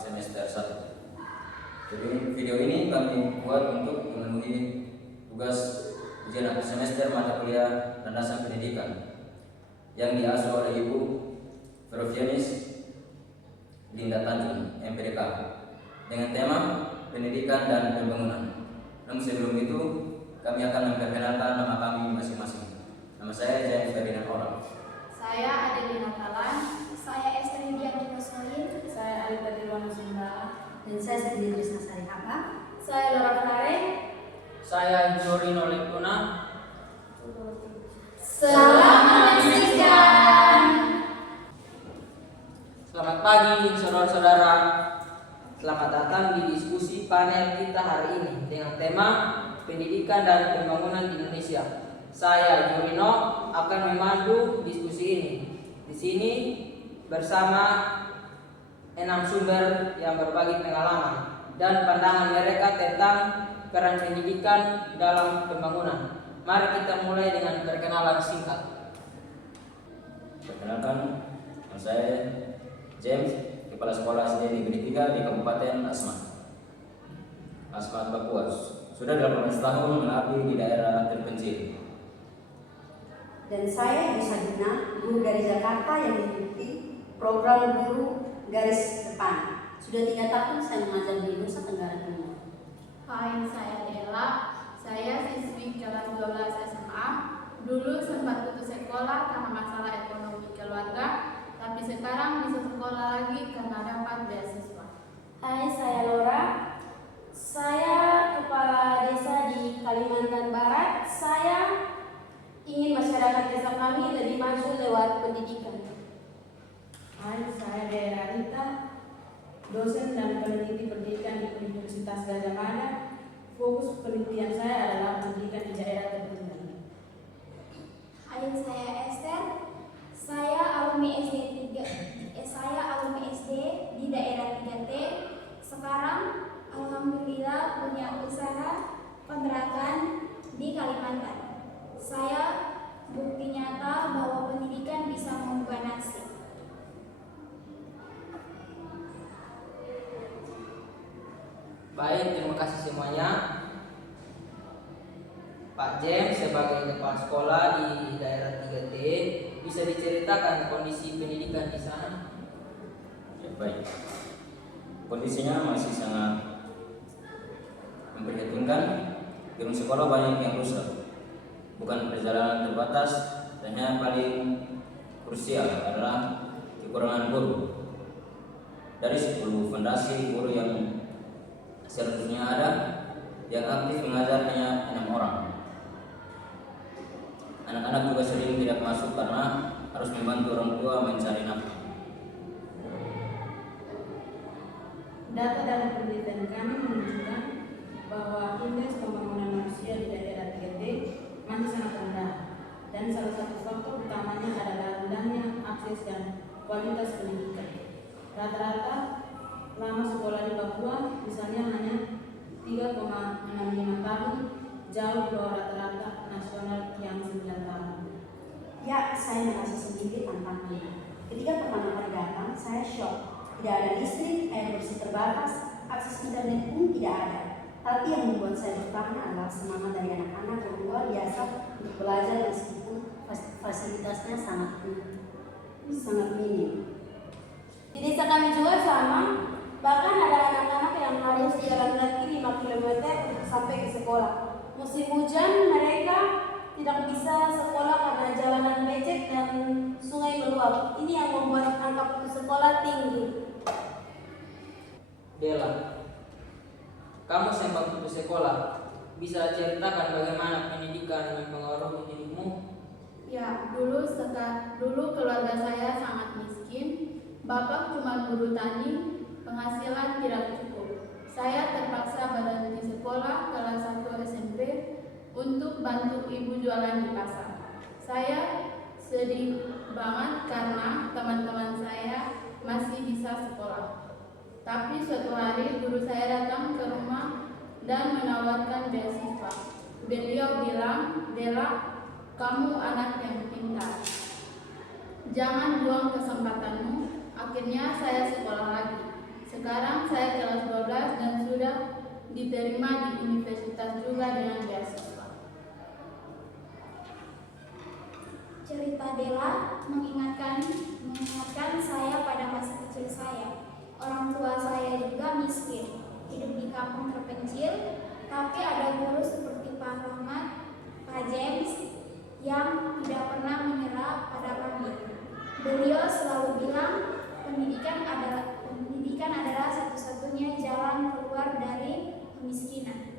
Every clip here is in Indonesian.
semester 1. Jadi video ini kami buat untuk memenuhi tugas ujian akhir semester mata kuliah landasan pendidikan yang diasuh oleh Ibu Verofianis Linda Tanjung, MPDK, dengan tema pendidikan dan pembangunan. Namun sebelum itu, kami akan memperkenalkan nama kami masing-masing. Nama saya James Ferdinand Orang. Saya Adelina Talan. Saya Esther Yudiani Kosoin. Saya Alita Dirwana Sunda. Dan saya Sendiri Trisna Sarihaka. Saya Laura Frare. Saya Jorino Leptuna. Selamat menyaksikan. Selamat pagi saudara-saudara. Selamat datang di diskusi panel kita hari ini dengan tema pendidikan dan pembangunan di Indonesia. Saya Jorino akan memandu diskusi ini. Di sini bersama 6 sumber yang berbagi pengalaman dan pandangan mereka tentang peran pendidikan dalam pembangunan. Mari kita mulai dengan perkenalan singkat. Perkenalkan, nama saya James, Kepala Sekolah SD Negeri 3 di Kabupaten Asmat Papua. Sudah 18 tahun mengabdi di daerah terpencil. Dan saya Ibu Sadina, guru dari Jakarta yang mengikuti program guru garis depan. Sudah 3 tahun saya mengajar di Nusa Tenggara Timur. Hai, saya Dela. Saya siswi kelas 12 SMA. Dulu sempat putus sekolah karena masalah ekonomi keluarga, tapi sekarang bisa sekolah lagi karena dapat beasiswa. Hai, saya Laura. Saya kepala desa di Kalimantan Barat. Saya ingin masyarakat desa kami lebih maju lewat pendidikan. Hai, saya Dea Rita, dosen dan peneliti pendidikan di Universitas Gadjah Mada. Fokus penelitian saya adalah pendidikan di daerah terpencil. Hai, saya Esther. Saya alumni SD di daerah 3T. Sekarang alhamdulillah punya usaha kontrakan di Kalimantan. Saya bukti nyata bahwa pendidikan bisa mengubah nasib. Baik, terima kasih semuanya. Pak James sebagai kepala sekolah di daerah 3T, bisa diceritakan kondisi pendidikan di sana? Ya, baik. Kondisinya masih sangat memprihatinkan. Gedung sekolah banyak yang rusak. Bukan perjalanan terbatas, dan yang paling krusial adalah kekurangan guru. Dari 10 fondasi guru yang seharusnya ada, yang aktif mengajar hanya 6 orang. Anak-anak juga sering tidak masuk karena harus membantu orang tua mencari nafkah. Data dalam penelitian kami menunjukkan bahwa indeks pembangunan manusia di daerah 3T masih sangat rendah, dan salah satu faktor utamanya adalah rendahnya akses dan kualitas pendidikan. Rata-rata lama sekolah di Papua misalnya hanya 3,65 tahun, jauh di bawah rata-rata nasional yang 9 tahun. Ya, saya merasa sendiri tantangannya. Ketika pertama kali datang, saya shock. Tidak ada listrik, air bersih terbatas, akses internet pun tidak ada. Tapi yang membuat saya bertahan adalah semangat dari anak-anak yang luar biasa untuk belajar meskipun fasilitasnya sangat minim. Di desa kami juga sama, bahkan ada anak-anak yang harus jalan kaki 5 km untuk sampai ke sekolah. Musim hujan mereka tidak bisa sekolah karena jalanan becek dan sungai meluap. Ini yang membuat angka putus sekolah tinggi. Dela, kamu sempat putus sekolah. Bisa ceritakan bagaimana pendidikan mempengaruhi hidupmu? Ya, dulu keluarga saya sangat miskin. Bapak cuma guru tani, penghasilan tidak cukup. Saya terpaksa berhenti sekolah kelas 1 SMP untuk bantu ibu jualan di pasar. Saya sedih banget karena teman-teman saya masih bisa sekolah. Tapi suatu hari guru saya datang ke rumah dan menawarkan beasiswa. Beliau bilang, "Dela, kamu anak yang pintar. Jangan buang kesempatanmu." Akhirnya saya sekolah lagi. Sekarang saya kelas 12 dan sudah diterima di universitas juga dengan beasiswa. Cerita Dela mengingatkan saya pada masa kecil saya. Orang tua saya juga miskin, hidup di kampung terpencil, tapi ada guru seperti Pak Rahmat, Pak James yang tidak pernah menyerah pada kami. Beliau selalu bilang pendidikan adalah satu-satunya jalan keluar dari kemiskinan.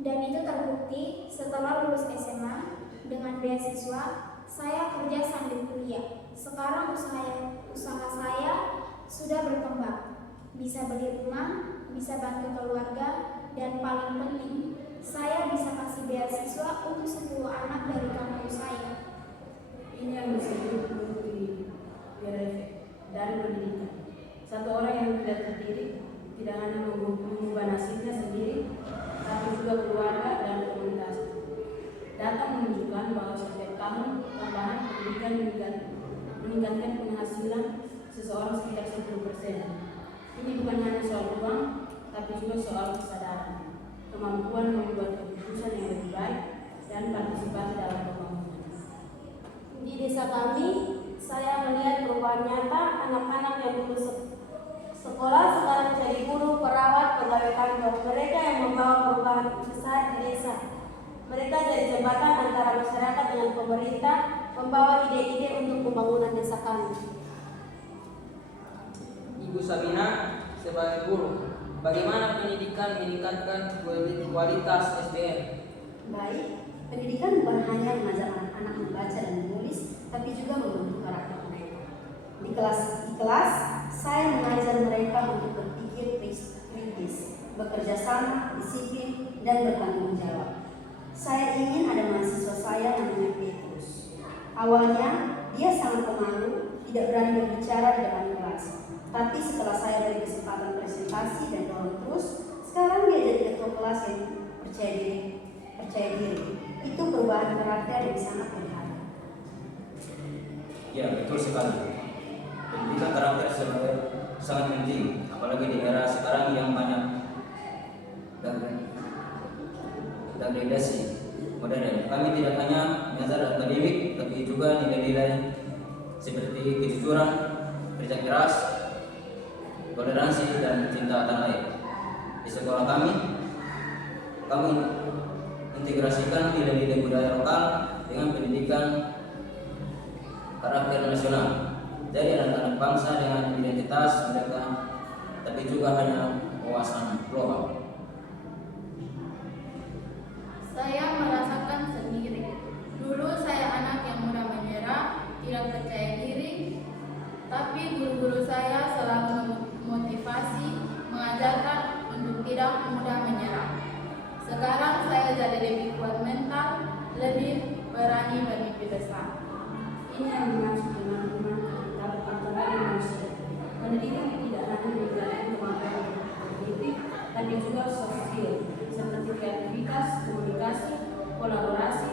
Dan itu terbukti setelah lulus SMA dengan beasiswa, saya kerja sambil kuliah. Sekarang usaha saya sudah berkembang, bisa beli rumah, bisa bantu keluarga, dan paling penting, saya bisa kasih beasiswa untuk 10 anak dari kampung saya. Ini yang disebut multi-efek dari pendidikan. Satu orang yang tidak terdiri tidak hanya mengubah nasibnya sendiri, tapi juga keluarga dan komunitas. Data menunjukkan bahwa setiap tahun tambahan pendidikan meningkatkan penghasilan seseorang sekitar 10%. Ini bukan hanya soal uang, tapi juga soal kesadaran, kemampuan membuat keputusan yang lebih baik, dan partisipasi dalam pembangunan. Di desa kami, saya melihat perubahan nyata anak-anak yang lulus sekolah sekarang jadi guru, perawat, pegawai kantor. Mereka yang membawa perubahan besar di desa. Mereka jadi jembatan antara masyarakat dengan pemerintah, membawa ide-ide untuk pembangunan desa kami. Ibu Sabina sebagai guru, bagaimana pendidikan meningkatkan kualitas SDM? Baik, pendidikan bukan hanya mengajar anak-anak membaca dan menulis, tapi juga membentuk karakter mereka. Di kelas, saya mengajar mereka untuk berpikir kritis, bekerja sama, disiplin, dan bertanggung jawab. Saya ingin ada mahasiswa saya namanya Petrus. Awalnya, dia sangat pemalu, tidak berani berbicara di depan kelas. Tapi setelah saya beri kesempatan presentasi dan dorong terus, sekarang dia jadi ketua kelas yang percaya diri. Itu perubahan karakter yang sangat berharga. Ya, betul sekali. Pendidikan karakter sangat penting, apalagi di era sekarang yang banyak degradasi modern. Kami tidak hanya mengajar akademik, tapi juga nilai-nilai seperti kejujuran, kerja keras, toleransi, dan cinta tanah air. Di sekolah kami integrasikan nilai-nilai budaya lokal dengan pendidikan karakter nasional. Jadi anak-anak bangsa dengan identitas mereka, tapi juga hanya wawasan global. Saya merasakan sendiri. Dulu saya anak yang mudah menyerah, tidak percaya diri, tapi guru-guru saya selalu memotivasi, mengajarkan untuk tidak mudah menyerah. Sekarang saya jadi lebih kuat mental, lebih berani bermimpi besar. Ini yang dimaksud dengan antara manusia. Pendidikan tidak hanya meningkatkan kemampuan kognitif, tapi juga soft skill seperti kreativitas, komunikasi, kolaborasi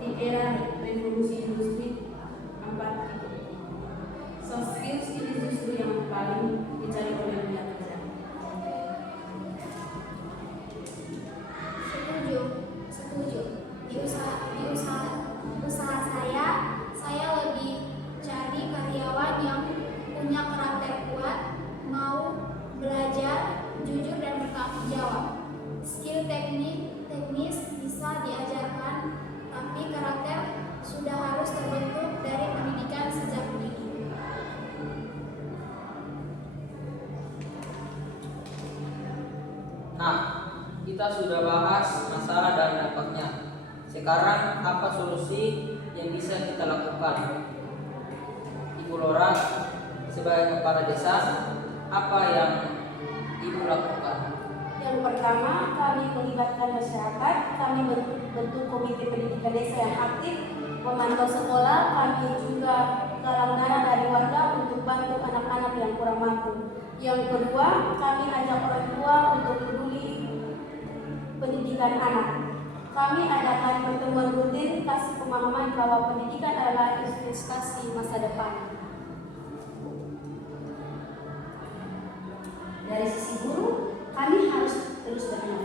di era revolusi industri 4.0. Soft skills ini justru yang paling dicari oleh dunia kerja. Setuju. Di usaha saya lebih cari karyawan yang punya karakter kuat, mau belajar, jujur dan bertanggung jawab. Skill teknis bisa diajarkan, tapi karakter sudah harus terbentuk dari pendidikan sejak dini. Nah, kita sudah bahas masalah dan dampaknya. Sekarang apa solusi yang bisa kita lakukan? Ibu Lora sebagai kepala desa, apa yang Ibu lakukan? Yang pertama, kami melibatkan masyarakat, kami bentuk komite pendidikan desa yang aktif, memantau sekolah, kami juga galang dana dari warga untuk bantu anak-anak yang kurang mampu. Yang kedua, kami ajak orang tua untuk peduli pendidikan anak. Kami adakan pertemuan rutin kasih pemahaman bahwa pendidikan adalah investasi masa depan.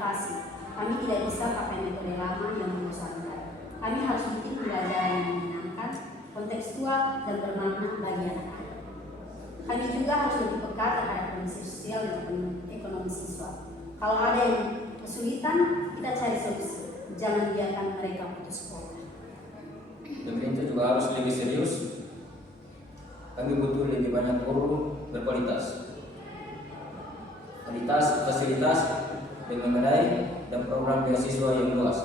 inovasi. Kami tidak bisa pakai metode lama yang membosankan. Kami harus bikin pembelajaran yang menyenangkan, kontekstual, dan bermakna bagi anak-anak. Kami juga harus lebih peka terhadap kondisi sosial dan ekonomi siswa. Kalau ada yang kesulitan, kita cari solusi. Jangan biarkan mereka putus sekolah. Pemerintah juga harus lebih serius. Kami butuh lebih banyak guru berkualitas, fasilitas yang memadai, dan program beasiswa yang luas.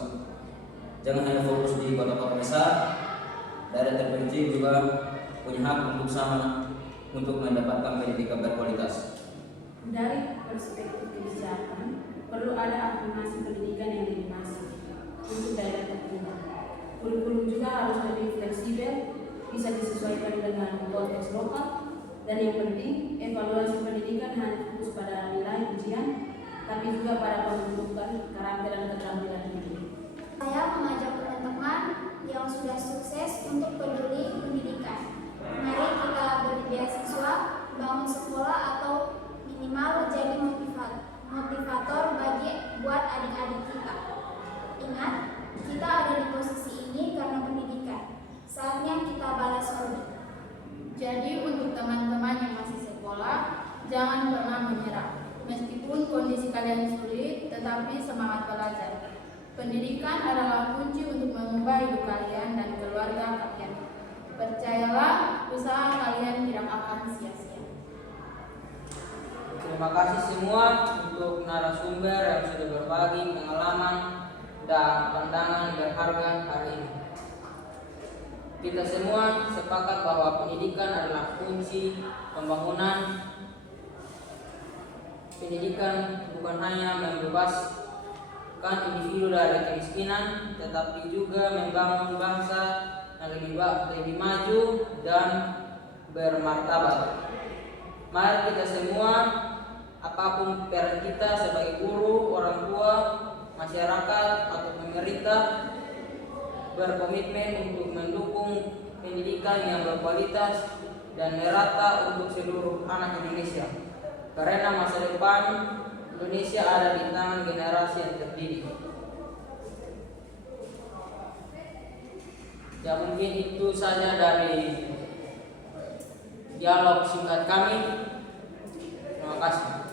Jangan hanya fokus di kota-kota besar. Daerah terpencil juga punya hak untuk mendapatkan pendidikan berkualitas. Dari perspektif kebijakan, perlu ada afirmasi pendidikan yang lebih masif untuk daerah tertinggal. Kurikulum juga harus lebih fleksibel, bisa disesuaikan dengan konteks lokal, dan yang penting, evaluasi pendidikan hanya fokus pada nilai ujian, tapi juga pada pembentukan karakter dan keterampilan pendidik. Saya mengajak teman-teman yang sudah sukses untuk peduli pendidikan. Mari kita beri beasiswa, bangun sekolah, atau minimal jadi motivator buat adik-adik kita. Ingat, kita ada di posisi ini karena pendidikan. Saatnya kita balas budi. Jadi untuk teman-teman yang masih sekolah, jangan pernah menyerah. Meskipun kondisi kalian sulit, tetapi semangat belajar. Pendidikan adalah kunci untuk mengubah hidup kalian dan keluarga kalian. Percayalah, usaha kalian tidak akan sia-sia. Terima kasih semua untuk narasumber yang sudah berbagi pengalaman dan pandangan berharga hari ini. Kita semua sepakat bahwa pendidikan adalah kunci pembangunan. Pendidikan bukan hanya membebaskan individu dari kemiskinan, tetapi juga membangun bangsa yang lebih maju dan bermartabat. Mari kita semua, apapun peran kita sebagai guru, orang tua, masyarakat, atau pemerintah, berkomitmen untuk mendukung pendidikan yang berkualitas dan merata untuk seluruh anak Indonesia. Karena masa depan Indonesia ada di tangan generasi yang terdidik. Ya, mungkin itu saja dari dialog singkat kami. Terima kasih.